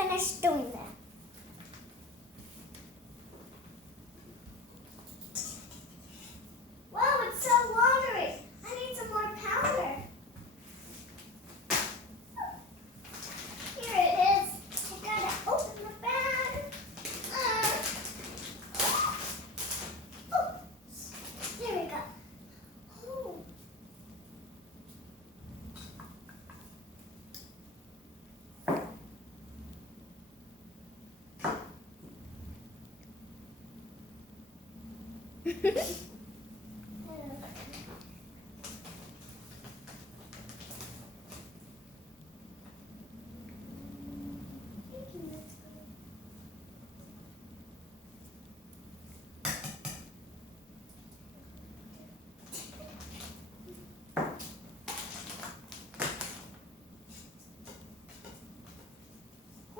finish doing that. Wow, it's so watery. I need some more powder. Here it is. I gotta open the bag. Oh, there we go. Oh.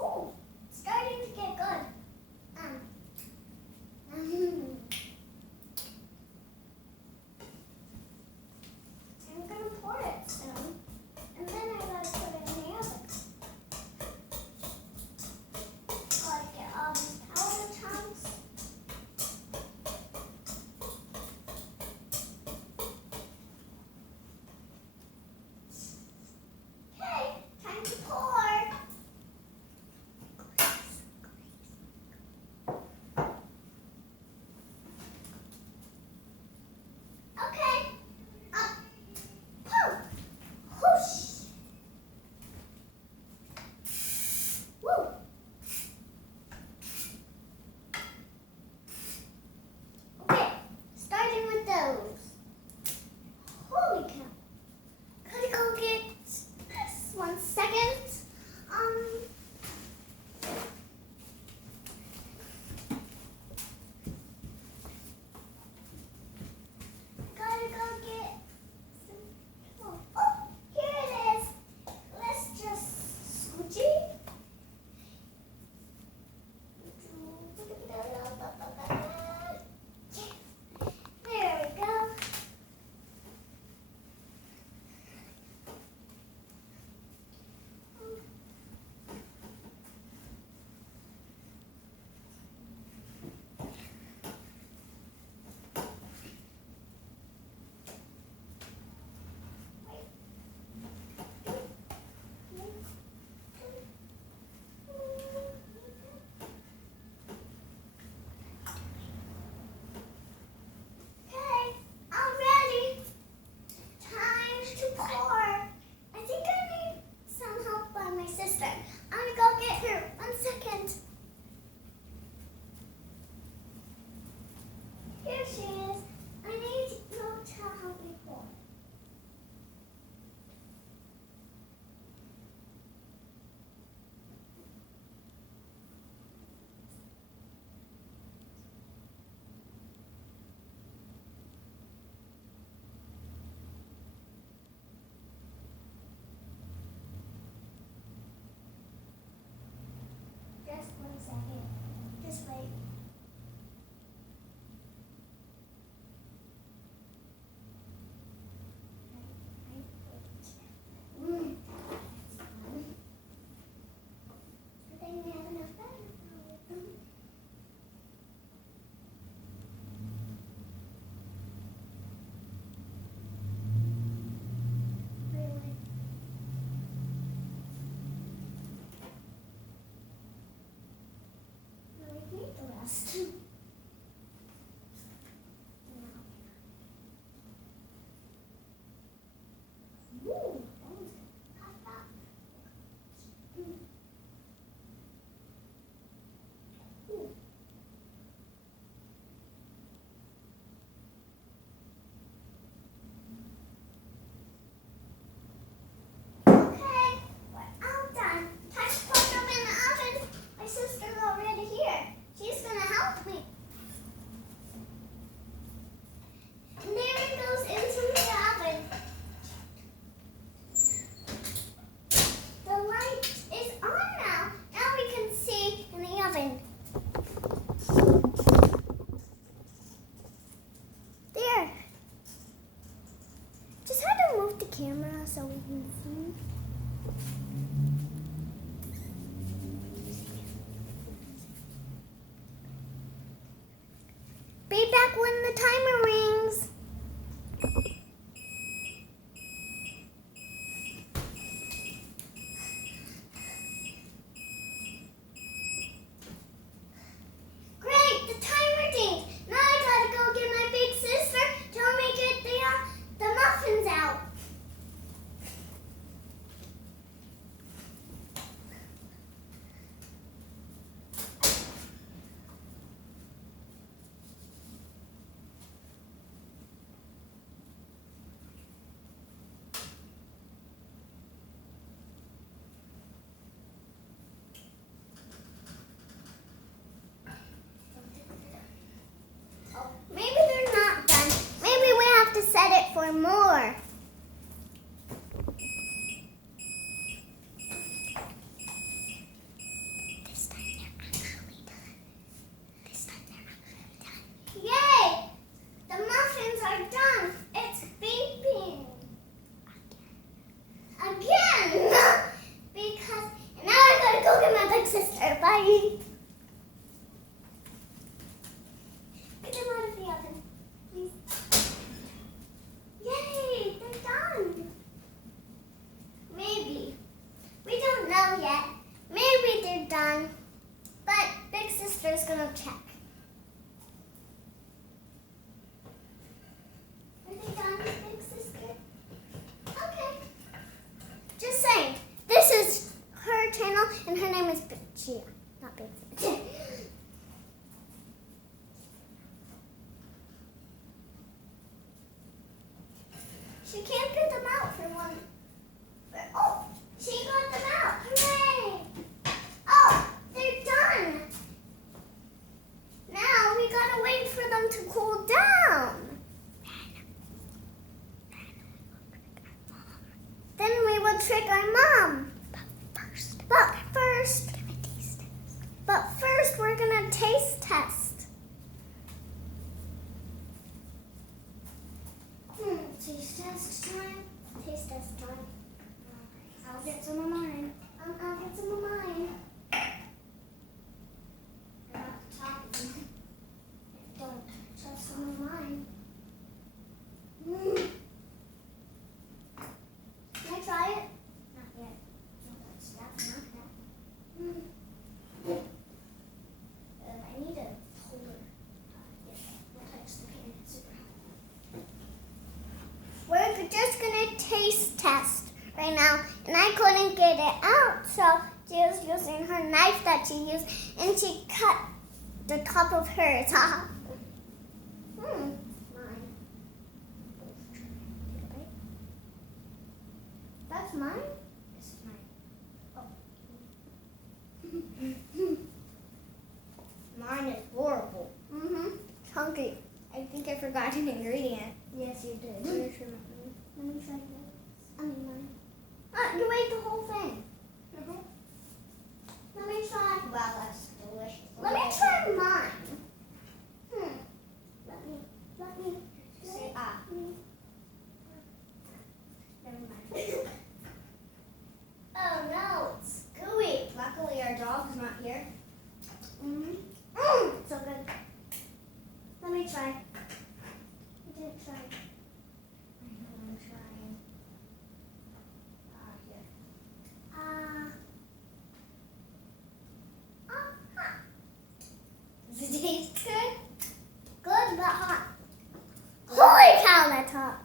Oh, starting to get good. I'm gonna pour it soon, and then I gotta put it in the oven. Gotta get all these powder chunks. Okay, time to pour. Okay. Poof. Whoosh. Woo. Okay, starting with those. Holy cow. Gotta go get this. 1 second. Gotta go get some. Oh, here it is. Let's just scooch it. There we go. Okay, I'm ready. Time to pour. I think I need some help by my sister. I'm gonna go get her. 1 second. Here she is. I need you to help me pour. Just 1 second. Just wait. I think we have enough powder. Wait. No, we need the rest. Ooh, that was good. Ooh. Okay, we're all done. Time to put them in the oven. My sister's already here. She's gonna help me. the timer rings. Great, the timer dinged. Now I gotta go get my big sister to help me get the muffins out. Maybe they're not done. Maybe we have to set it for more. This time they're actually done. Yay! The muffins are done. It's beeping. Again. Because now I gotta go get my big sister. Bye. Get them out of the oven, please. Yay, they're done. Maybe. We don't know yet. Maybe they're done. But big sister's gonna check. Are they done, big sister? Okay. Just saying. This is her channel and her name is Chia, not Big Sister. She can't get them out for one. Oh, she got them out. Hooray! Oh, they're done. Now we gotta wait for them to cool down. Then we will trick our mom. But first we're gonna taste test. Taste test time. Taste test time. I'll get some of mine. I'll get some of mine. They're not the top of them. Don't trust some of mine. Can I try it? Not yet. No, that's definitely not that. I need a holder. Yes, we'll touch the pan. It's super hot. We're just gonna taste test right now, and I couldn't get it out, so she was using her knife that she used, and she cut the top of hers off. Mine. That's mine? This is mine. Oh. Mine is horrible. Chunky. I think I forgot an ingredient. Yes, you did. Let me try this. Mine. You ate the whole thing. Let me try. Wow, that's delicious. Let me try mine. Let me. Say Never mind. Oh no, it's gooey. Luckily our dog's not here. So good. Let me try. I didn't try. I know I'm trying. Here. Does it taste good? Good but hot. Holy cow, that's hot.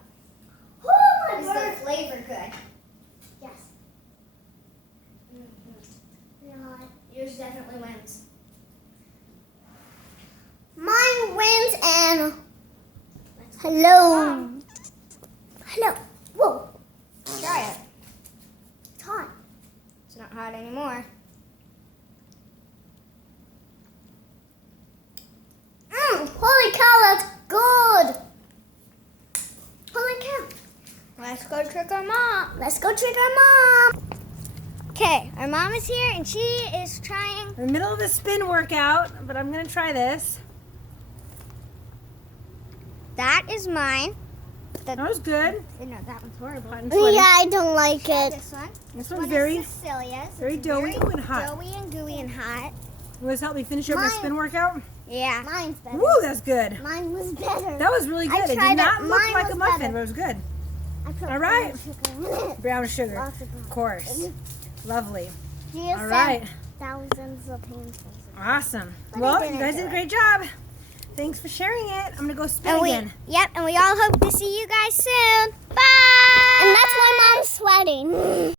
Oh my word. Is the flavor good? Yes. Yeah. Yours definitely wins. Mine wins and hello. Hello. Whoa. Try it. It's hot. It's not hot anymore. Holy cow, that's good. Holy cow. Let's go trick our mom. Let's go trick our mom. Okay, our mom is here and she is trying. We're in the middle of a spin workout, but I'm going to try this. That is mine. That was good. No, that one's horrible. Yeah, I don't like it. This one's very, Cecilia's. very doughy and hot. Doughy and gooey and hot. Will this help me finish up my Mine- spin workout? Yeah. Mine's better. Woo, that's good. Mine was better. That was really I good. It tried did it. not look Mine like a was muffin, better. but it was good. I put All right. brown sugar in it. Brown sugar. Lots of brown. Of course. Lovely. You just All right. sent thousands of handfuls. Awesome. But I Well, didn't you guys do did a it. great job. Thanks for sharing it. I'm going to go spin And again. and we all hope to see you guys soon. Bye! And that's why Mom's sweating.